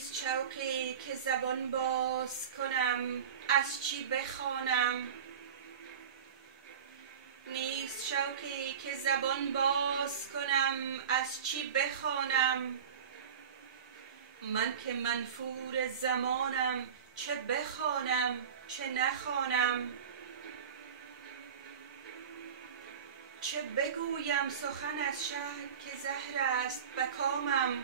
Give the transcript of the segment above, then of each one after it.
نیست شوقی که زبان باز کنم از چی بخوانم، نیست شوقی که زبان باز کنم از چی بخوانم. من که منفور زمانم، چه بخوانم چه نخوانم. چه بگویم سخن از شهد که زهر است بکامم.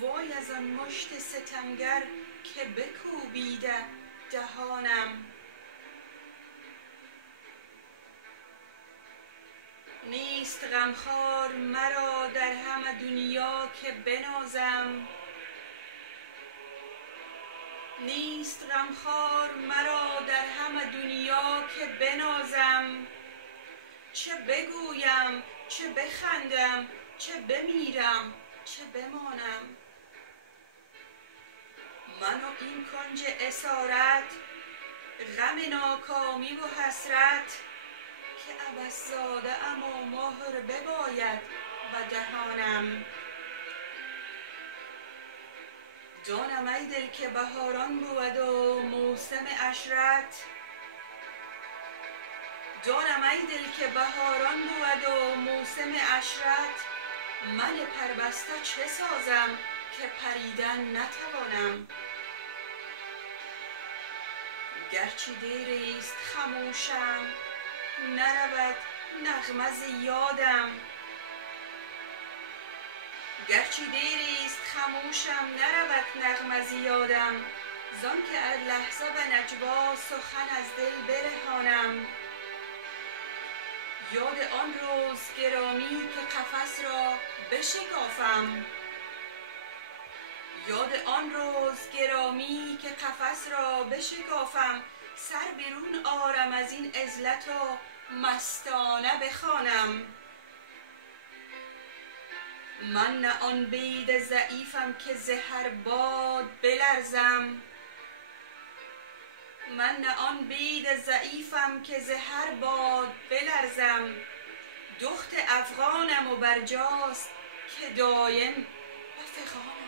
وای از آن مشت ستمگر که بکوبیده دهانم. نیست غمخوار مرا در همه دنیا که بنازم، نیست غمخوار مرا در همه دنیا که بنازم. چه بگویم چه بخندم چه بمیرم چه بمانم. من و این کنج اسارت، غم ناکامی و حسرت، که عبث زاده ام و مهر بباید به دهانم. دانم ای دل که بهاران بود و موسم عشرت، دانم ای دل که بهاران بود و موسم عشرت. من پربسته چه سازم که پریدن نتوانم. گرچه دیریست خموشم نرود نغمه ز یادم. گرچه دیریست خموشم نرود نغمه ز یادم. زان که هر لحظه به نجوا سخن از دل برهانم. یاد آن روز گرامی که قفس را بشکافم، یاد آن روز گرامی که قفس را بشکافم. سر بیرون آرم از این عزلت و مستانه بخوانم. من نه آن بید ضعیفم که ز هر باد بلرزم، من نه آن بید ضعیفم که ز هر باد بلرزم. دخت افغانم و برجاست که دایم بفغانم.